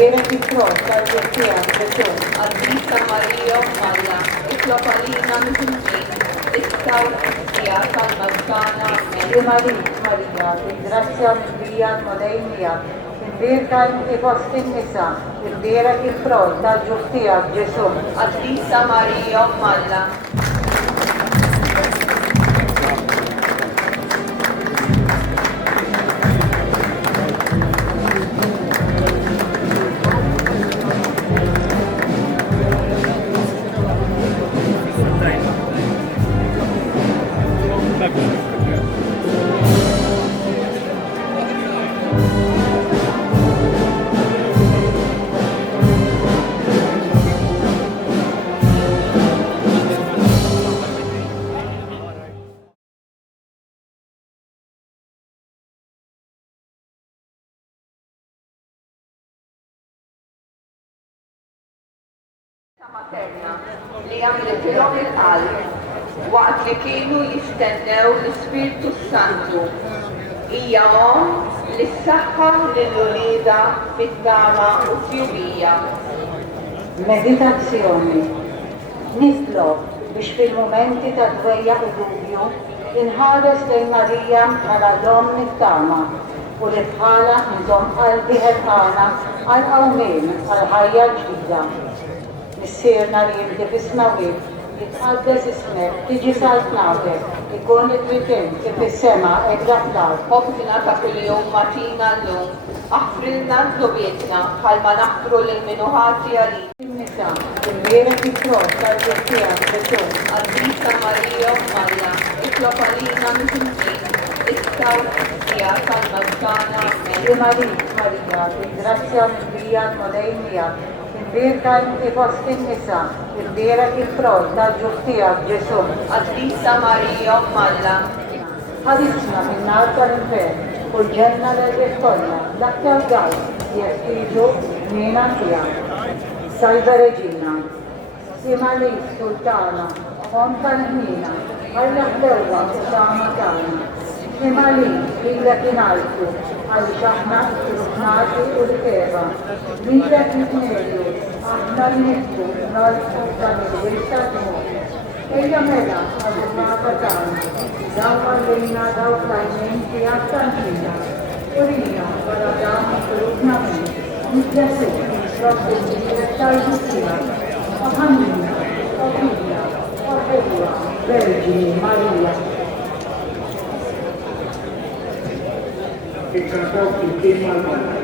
Vera Pitrot, Tal-Ġestija, Ġesu. Għaddisa Marija Malla, itlob għalina miżumin, istaw hija tal-Maġġana. Marit Marija, bil-grazzja mill-bija l-modejnija, il-birka i-fost in-nisa, il-Vera Pitrot, Tal-Ġestija, Ġesu. Għaddisa Marija Malla. Materna li għamletilhom il-qalb waqt li kienu jistennew l-Ispiritu Santu. Hija li ssaħħaħ lill-ulieda fit-tama u tjubija. Meditazzjoni. Nitlob biex fil-momenti ta' dwejja u dubju inħares lejn Marija bħala l-om nittama u li bħala nżomm qalbi ħerqana għal qawmien għal ħajja ġdida. Missierna li jibdi bismawik, jitqaddes ismek, tiġi sal-knawdek, ikun it-trikin kif is-sema edha fl-ard. Ħobżina ta' kuljum matina llum, aħfrilna d-dobietna bħalma naħfru lil minuħati għalik. Il-nisa, il-Vera Pitrot, Tal-Ġestija, Ġesu. Għaddisa Marija Malla, itlob għalina miżumin, istaw hija tal-Maġġana. Marit Marija, bil-grazzja mill-bija l-modejnija, il-birka i-fost in-nisa, il-Vera Pitrot, Tal-Ġestija, Ġesu. Għaddisa Marija Malla. Ħarisna min-nar tal-infern u l-ġenna l-eżiet kollha, l-aktar għal jestiġu mina tiegħek. Salve Reġina, sima li sultana, on tal-ħnina, għalla ħlewa u tama tagħna. Sima li lilek inaltu, għal xaħna il-rufnati u l-keba. Lilek nitnerju, aħna l-nittu, nalfu dan il-wirta tmur. Ejja mela għal-ġurnata tagħna, daw għallina daw fl-għajnejn tiegħek tantina. Urina wara dawn qulubna min, nitlasik Rabbi l-ġiet tal-ġustija, Aħannina, Abija, Abija, Verġini Marija. Ikkantaw fil-kien mal-Malla.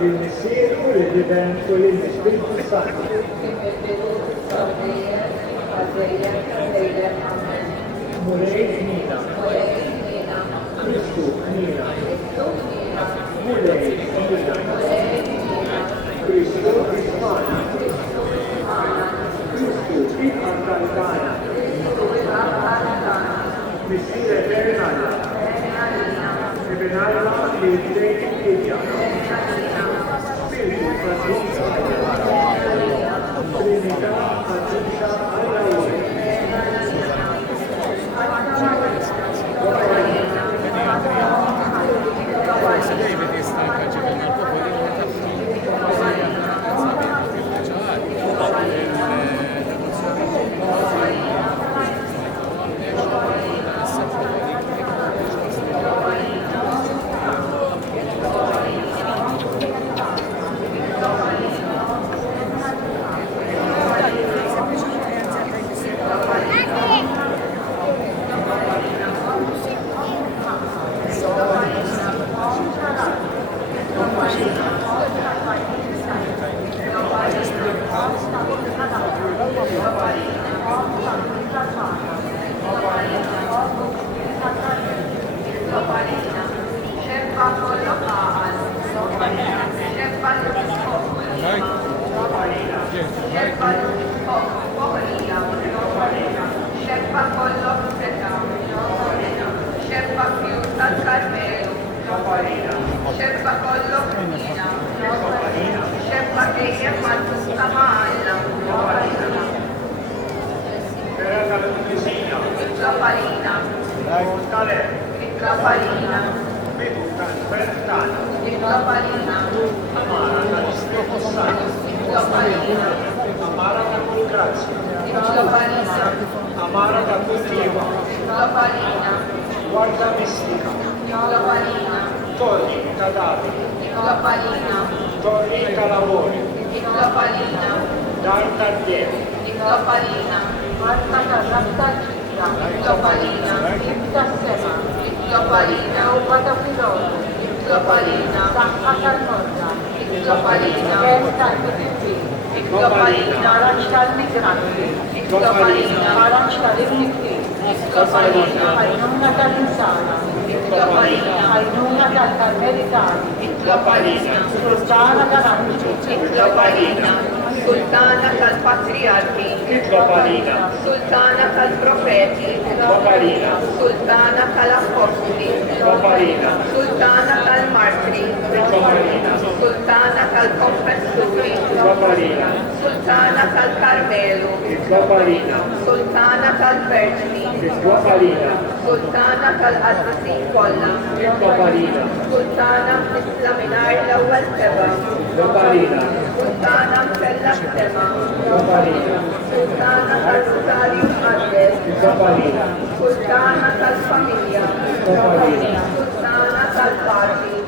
il-Messier u l-Ġibem u l-Spiritu Santu. Mulej Nina. Kristu Nina. Mulej Nina. Kristu Ismana. Kristu Ikantantana. Missire Bernalla. E Bernalla li dei Italia. Spiritu Francisco. Trinità aggiunta alla ore. Amara da cultivo, guarda mistica, torri da dati, torri da lavori, dar tagliere, Marta Carrasta Città, Ipta Sema, Rubata Filone, Sacca Carmona, Genta Ipiti, Arancial Migranti, Arancial Ipiti, Ainuna Calinsana, Ainuna Calcarmeritani, Sultana Garanci, Sultana tal-Patriarki, Sultana tal-Profeti, Sultana tal-Apostoli, Sultana tal-Martri, Sultana tal-Confessuri, Sultana tal-Carmelu, Sultana tal-Verġni, Sultana tal-Qaddisin kollha, Sultana mislaminar l-ewwel seba', Sultana msella sema, Sultana tal-Rosario Mqaddes, Sultana tal-Familja, Sultana tal-Paċi.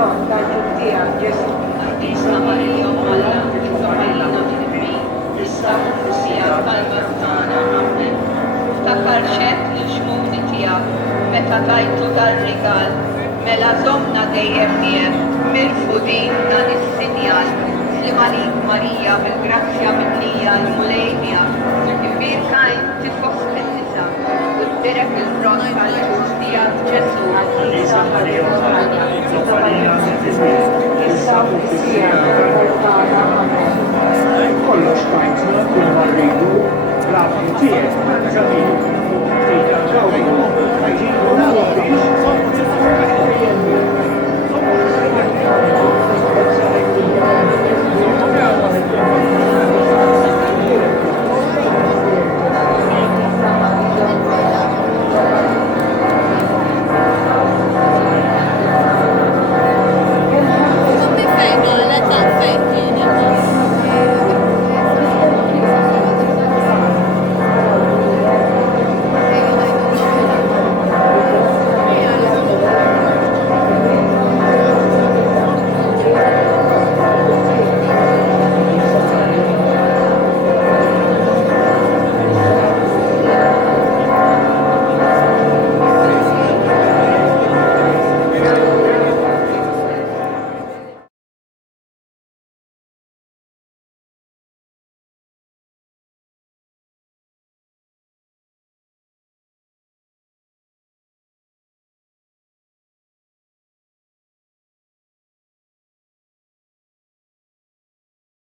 il-frott tal-ġuttija Ġesu. Isa Marija Malla, Soħajina Filippi, issa sija tal-Martana, Amen. Ftakar xed l-xmuni tijak, meta tajtu dal-rigal, mela zomna dejjem miegħek, mirfudin dan is-sinjal, Slimalik Marija bil-grazzja mitlija l-mulejnija, imbirka inti fost in-nisa, u d-direk il-frott tal-ġuttija Ġesu. Isa Marija Malla, Soħajina Filippi, issa sija